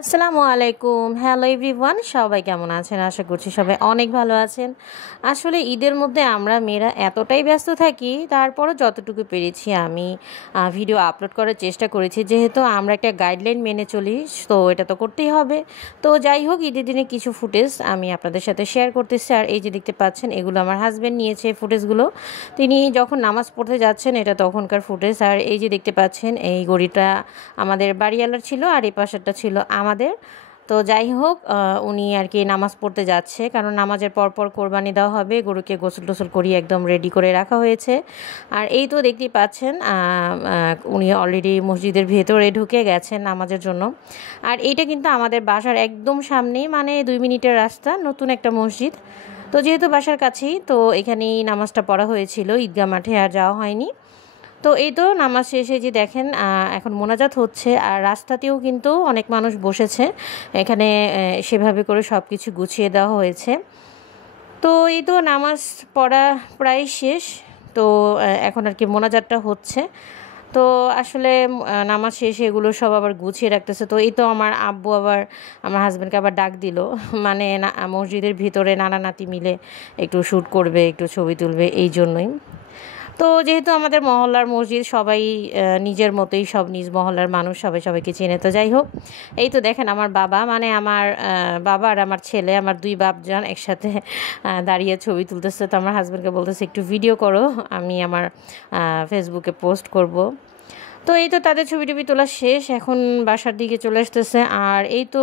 আসসালামু আলাইকুম। Hello everyone, সবাই কেমন আছেন? আশা করছি সবাই অনেক ভালো আছেন। আসলে ঈদের মধ্যে আমরা মেয়েরা এতটাই ব্যস্ত থাকি, তারপরও যতটুকু পেরেছি আমি ভিডিও আপলোড করার চেষ্টা করেছি। যেহেতু আমরা একটা গাইডলাইন মেনে চলি, তো এটা তো করতেই হবে। তো যাই হোক, ঈদের দিনে কিছু ফুটেজ আমি আপনাদের সাথে শেয়ার করতেছি। আর এই যে দেখতে পাচ্ছেন, এগুলো আমার হাজব্যান্ড নিয়েছে ফুটেজগুলো। তিনি যখন নামাজ পড়তে যাচ্ছেন, এটা তখনকার ফুটেজ। আর এই যে দেখতে পাচ্ছেন, এই ঘড়িটা আমাদের বাড়িওয়ালার ছিল, আর এই পাশেরটা ছিল আমাদের। তো যাই হোক, উনি আর কি নামাজ পড়তে যাচ্ছে, কারণ নামাজের পরপর কোরবানি দেওয়া হবে। গরুকে গোসল টোসল করিয়ে একদম রেডি করে রাখা হয়েছে। আর এই তো দেখতেই পাচ্ছেন, উনি অলরেডি মসজিদের ভেতরে ঢুকে গেছেন নামাজের জন্য। আর এইটা কিন্তু আমাদের বাসার একদম সামনেই, মানে 2 মিনিটের রাস্তা, নতুন একটা মসজিদ। তো যেহেতু বাসার কাছেই, তো এখানেই নামাজটা পড়া হয়েছিল, ঈদগাহ মাঠে আর যাওয়া হয়নি। তো এই তো নামাজ শেষে যে দেখেন, এখন মোনাজাত হচ্ছে, আর রাস্তাতেও কিন্তু অনেক মানুষ বসেছে। এখানে সেভাবে করে সব কিছু গুছিয়ে দেওয়া হয়েছে। তো এই তো নামাজ পড়া প্রায় শেষ। তো এখন আর কি মোনাজাতটা হচ্ছে। তো আসলে নামাজ শেষে এগুলো সব আবার গুছিয়ে রাখতেছে। তো এই তো আমার আব্বু আবার আমার হাজব্যান্ডকে আবার ডাক দিল, মানে মসজিদের ভিতরে নানা নাতি মিলে একটু শ্যুট করবে, একটু ছবি তুলবে, এই জন্যই। তো যেহেতু আমাদের মহল্লার মসজিদ, সবাই নিজের মতোই, সব নিজ মহল্লার মানুষ, সবাই সবাইকে চেনে। তো যাই হোক, এই তো দেখেন আমার বাবা, মানে আমার বাবা আর আমার ছেলে, আমার 2 বাপজান একসাথে দাঁড়িয়ে ছবি তুলতেছে। তো আমার হাজব্যান্ডকে বলতেছে একটু ভিডিও করো, আমি আমার ফেসবুকে পোস্ট করব। তো এই তো তাদের ছবি টবি তোলা শেষ, এখন বাসার দিকে চলে আসতেছে। আর এই তো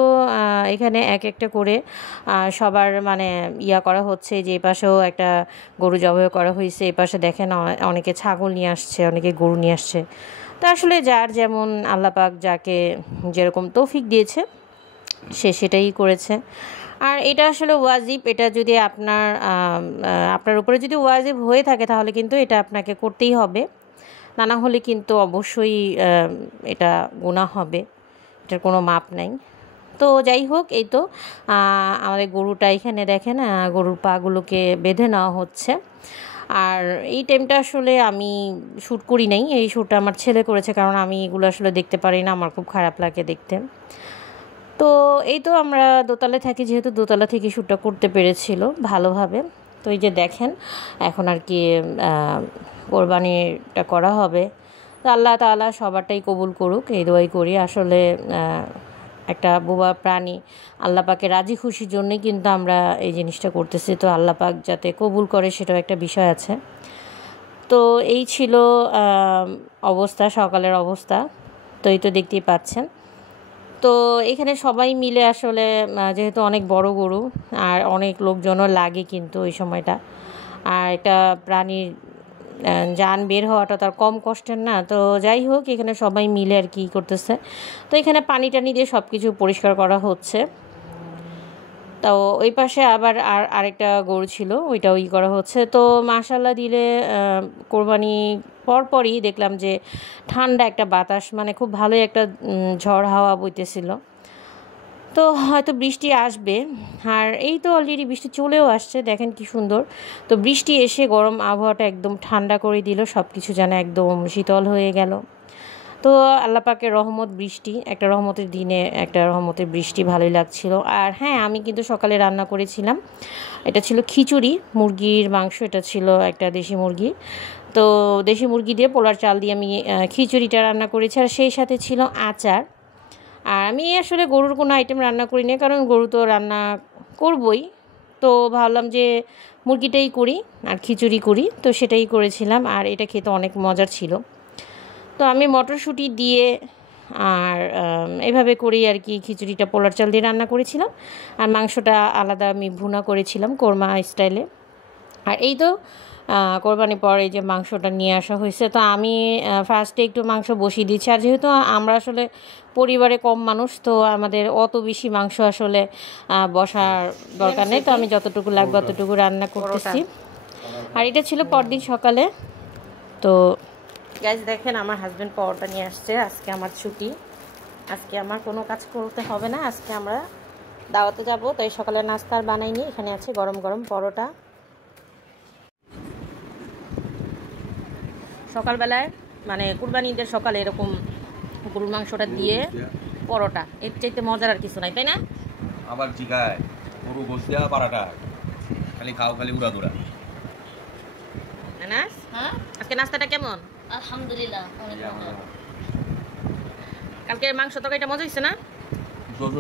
এখানে এক একটা করে সবার মানে করা হচ্ছে। যে এই পাশেও একটা গরু জবাই করা হয়েছে, এই পাশে দেখেন অনেকে ছাগল নিয়ে আসছে, অনেকে গরু নিয়ে আসছে। তো আসলে যার যেমন আল্লাহ পাক যাকে যেরকম তৌফিক দিয়েছে, সে সেটাই করেছে। আর এটা আসলে ওয়াজিব, এটা যদি আপনার উপরে যদি ওয়াজিব হয়ে থাকে, তাহলে কিন্তু এটা আপনাকে করতেই হবে। তা না হলে কিন্তু অবশ্যই এটা গুনাহ হবে, এটার কোনো মাপ নাই। তো যাই হোক, এই তো আমাদের গরুটা এখানে দেখেন, গরুর পাগুলোকে বেঁধে নেওয়া হচ্ছে। আর এই টাইমটা আসলে আমি শ্যুট করি নাই, এই শ্যুটটা আমার ছেলে করেছে, কারণ আমি এগুলো আসলে দেখতে পারি না, আমার খুব খারাপ লাগে দেখতে। তো এই তো আমরা দোতলায় থাকি, যেহেতু দোতলা থেকে শ্যুটটা করতে পেরেছিল ভালোভাবে। তো এই যে দেখেন, এখন আর কি কোরবানিটা করা হবে। তো আল্লাহ তাআলা সবারটাই কবুল করুক, এই দোয়াই করি। আসলে একটা বোবা প্রাণী, আল্লাহ পাকের রাজি খুশির জন্যই কিন্তু আমরা এই জিনিসটা করতেছি। তো আল্লাহ পাক যাতে কবুল করে, সেটাও একটা বিষয় আছে। তো এই ছিল অবস্থা, সকালের অবস্থা। তো এই তো দেখতেই পাচ্ছেন। তো এখানে সবাই মিলে আসলে, যেহেতু অনেক বড় গরু, আর অনেক লোকজনও লাগে কিন্তু ওই সময়টা, আর একটা প্রাণীর যান বের হওয়াটা তার কম কষ্টের না। তো যাই হোক, এখানে সবাই মিলে আর কি করতেছে। তো এখানে পানি টানি দিয়ে সব কিছু পরিষ্কার করা হচ্ছে। তো ওই পাশে আবার আরেকটা গরু ছিল, ওইটাও করা হচ্ছে। তো মাশাল্লাহ দিলে কোরবানি পরপরই দেখলাম যে ঠান্ডা একটা বাতাস, মানে খুব ভালোই একটা ঝড় হাওয়া বইতেছিল। তো হয়তো বৃষ্টি আসবে। আর এই তো অলরেডি বৃষ্টি চলেও আসছে, দেখেন কি সুন্দর। তো বৃষ্টি এসে গরম আবহাওয়াটা একদম ঠান্ডা করে দিল, সব কিছু যেন একদম শীতল হয়ে গেল। তো আল্লাহ পাকের রহমত, বৃষ্টি, একটা রহমতের দিনে একটা রহমতের বৃষ্টি, ভালোই লাগছিল। আর হ্যাঁ, আমি কিন্তু সকালে রান্না করেছিলাম, এটা ছিল খিচুড়ি, মুরগির মাংস, এটা ছিল একটা দেশি মুরগি। তো দেশি মুরগি দিয়ে, পোলার চাল দিয়ে আমি খিচুড়িটা রান্না করেছি। আর সেই সাথে ছিল আচার। আর আমি আসলে গরুর কোনো আইটেম রান্না করি না, কারণ গরু তো রান্না করবই। তো ভাবলাম যে মুরগিটাই করি আর খিচুড়ি করি, তো সেটাই করেছিলাম। আর এটা খেতে অনেক মজার ছিল। তো আমি মটরশুঁটি দিয়ে আর এভাবে করেই আর কি খিচুড়িটা পোলার চাল দিয়ে রান্না করেছিলাম। আর মাংসটা আলাদা আমি ভুনা করেছিলাম কোরমা স্টাইলে। আর এই তো কোরবানির পর এই যে মাংসটা নিয়ে আসা হয়েছে। তো আমি ফার্স্টে একটু মাংস বসিয়ে দিচ্ছি। আর যেহেতু আমরা আসলে পরিবারে কম মানুষ, তো আমাদের অত বেশি মাংস আসলে বসার দরকার নেই। তো আমি যতটুকু লাগবে অতটুকু রান্না করতেছি। আর এটা ছিল পরদিন সকালে। তো গাইজ দেখেন, আমার হাজব্যান্ড পরোটা নিয়ে আসছে। আজকে আমার ছুটি, আজকে আমার কোনো কাজ করতে হবে না, আজকে আমরা দাওয়াতে যাব। তাই সকালে নাস্তা আর বানাইনি, এখানে আছে গরম গরম পরোটা। সকালবেলায় মানে কুরবানি ঈদের সকালে এরকম গরুর মাংসটা দিয়ে পরোটা, এর চাইতে মজার আর কিছু নাই, তাই না? আবার জিগায় গরু বসিয়া পারাটা খালি খাও, খালি উড়া দুরা। আনাস, হ্যাঁ আজকে নাস্তাটা কেমন? আলহামদুলিল্লাহ অনেক মজা। কালকের মাংস তরকারিটা মজা হয়েছে না? জোর